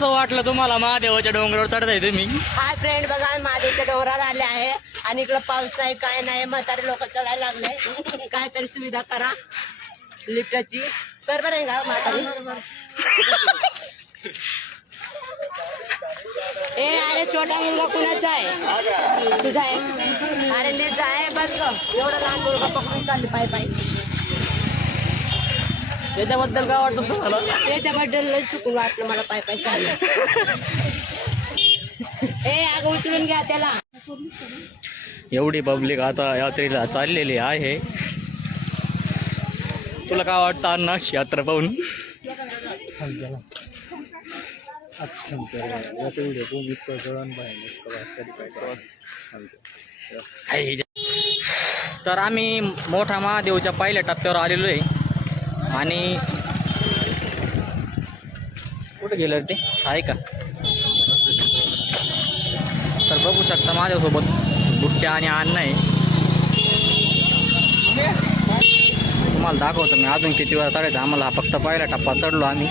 कसं वाटलं तुम्हाला महादेवाच्या डोंगरावर चढताय तुम्ही? हाय फ्रेंड बघा महादेवच्या डोंगरावर आले आहे. आणि इकडं पाऊस नाही काय नाही म्हातारे लोक चढायला लागले. काहीतरी सुविधा करा लिफ्टची बरोबर आहे का म्हातारी? ए अरे छोटा मुलगा कुणाचा आहे? तुझा आहे? अरे नीट आहे बस एवढा लहान मुलगा पकडून चालली पाय पाय त्याच्याबद्दल काय वाटतं तुम्हाला? त्याच्याबद्दल लय चुकून वाटलं मला पाय पाय चाललं. ए अगं उचलून घ्या त्याला. एवढी पब्लिक आता यात्रेला चाललेली आहे. तुला काय वाटतं अण्णा यात्रा पाहून? आहे. तर आम्ही मोठा महादेवच्या पहिल्या टप्प्यावर आलेलो आहे. आणि कुठे गेलं ते? आहे का? तर बघू शकता माझ्यासोबत बुट्ट्या आणि अन्न आहे. तुम्हाला दाखवतो मी अजून किती वेळा चढायचं. आम्हाला हा फक्त पहिला टप्पा चढलो आम्ही.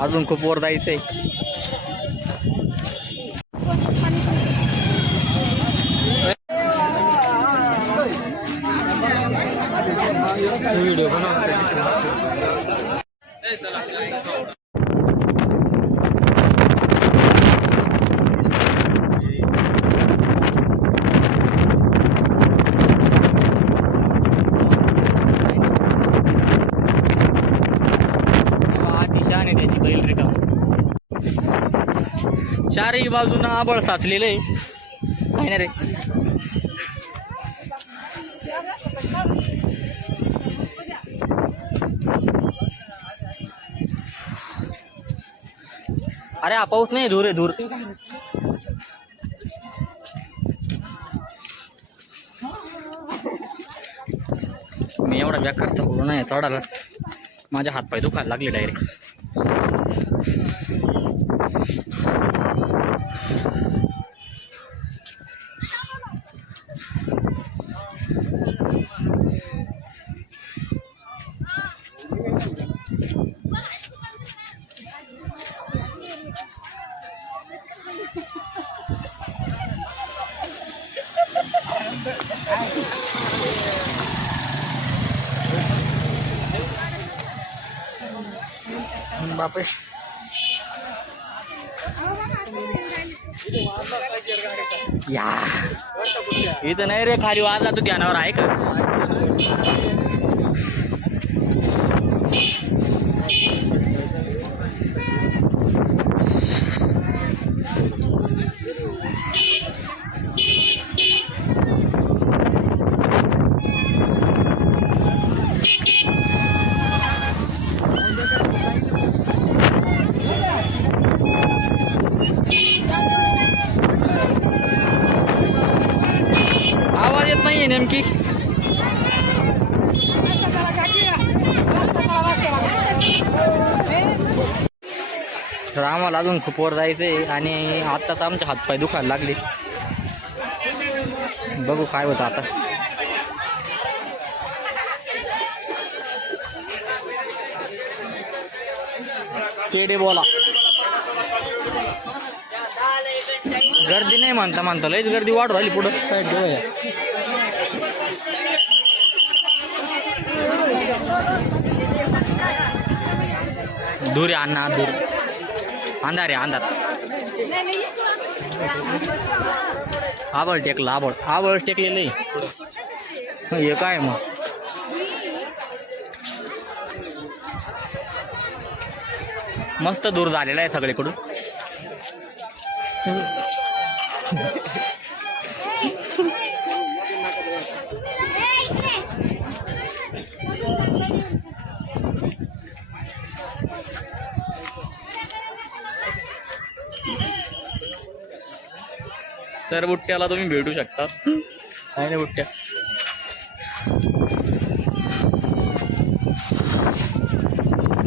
अजून खूप वर जायचं आहे व्हिडिओ दिशा त्याची बैल रिकाम. चारही बाजूनं आबळ साचलेलं आहे ना रे? अरे हा पाऊस नाही धूर आहे धूर. मी एवढा बेकार तर नाही चढायला. माझ्या हातपाय दुखायला लागले डायरेक्ट बापरे. या. इथं नाही रे खाली वाजला तू ध्यानावर आहे का आम्हाला अजून खूप वर जायचंय आणि आत्ताच आमचे हातपाय दुखायला लागले. बघू काय होतं आता. पेढे बोला. गर्दी नाही म्हणता म्हणता लयच गर्दी वाढ राहिली पुढं. साईड जवळ दूर आहे अण्णा दूर अंधार आहे अंधार. आबळ टेकलं आबळ आबळ टेकलेलं आहे हे काय मग? मस्त दूर झालेला आहे सगळीकडून. तर बुट्ट्याला तुम्ही भेटू शकता. आहे ना बुट्ट्या.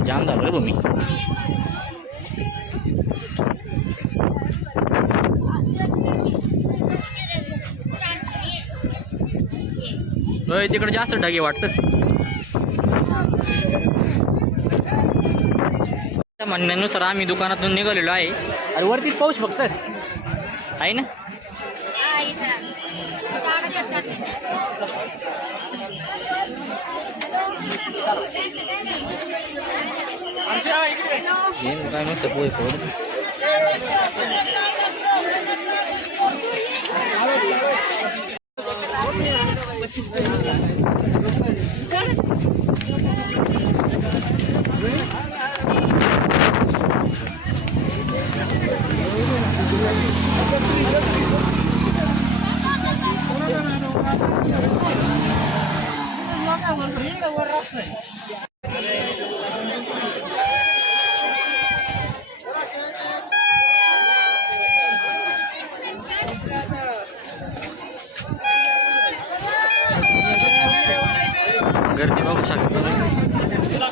जाम झालं रे भूमी. होय तिकडे जास्त ढगे वाटतं. म्हणण्यानुसार आम्ही दुकानातून निघालेलो आहे. आणि वरतीच पाऊस फक्त. आहे ना? हे काय नसतं पोहे सोड गर्दी बघू शकतो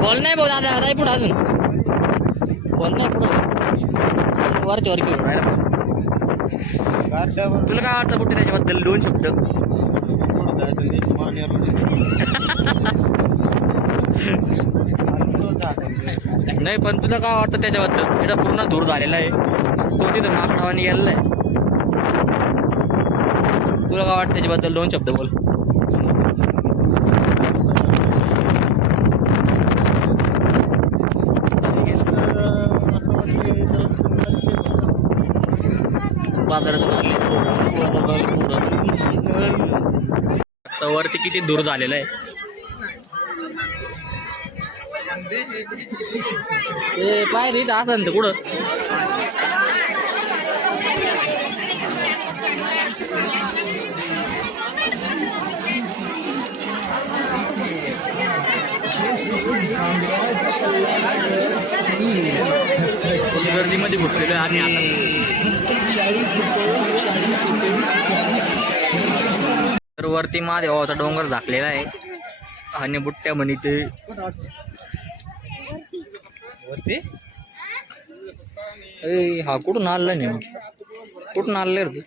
कॉल नाही भाऊ दादा नाही पुढं अजून. कॉल नाही पुढं? वरच्या वर घेऊन मॅडम तुला काय वाटतं कुठे त्याच्याबद्दल? दोन शब्द. नाही पण तुला काय वाटतं त्याच्याबद्दल? एवढा पूर्ण दूर झालेला आहे. तो तिथं माकडावानी गेलेला आहे. तुला काय वाटतं त्याच्याबद्दल? दोन शब्द बोल. वरती किती दूर झालेलं आहे? ए पाय रे इथं असं ते कुठं you. गर्दीमध्ये घुसलेलो आहे आम्ही आता तर वरती महादेवाचा डोंगर झाकलेला आहे. आणि बुट्ट्या म्हणित वरती? अरे हा कुठून आणलाय नेमकी? कुठून आणले रे तू?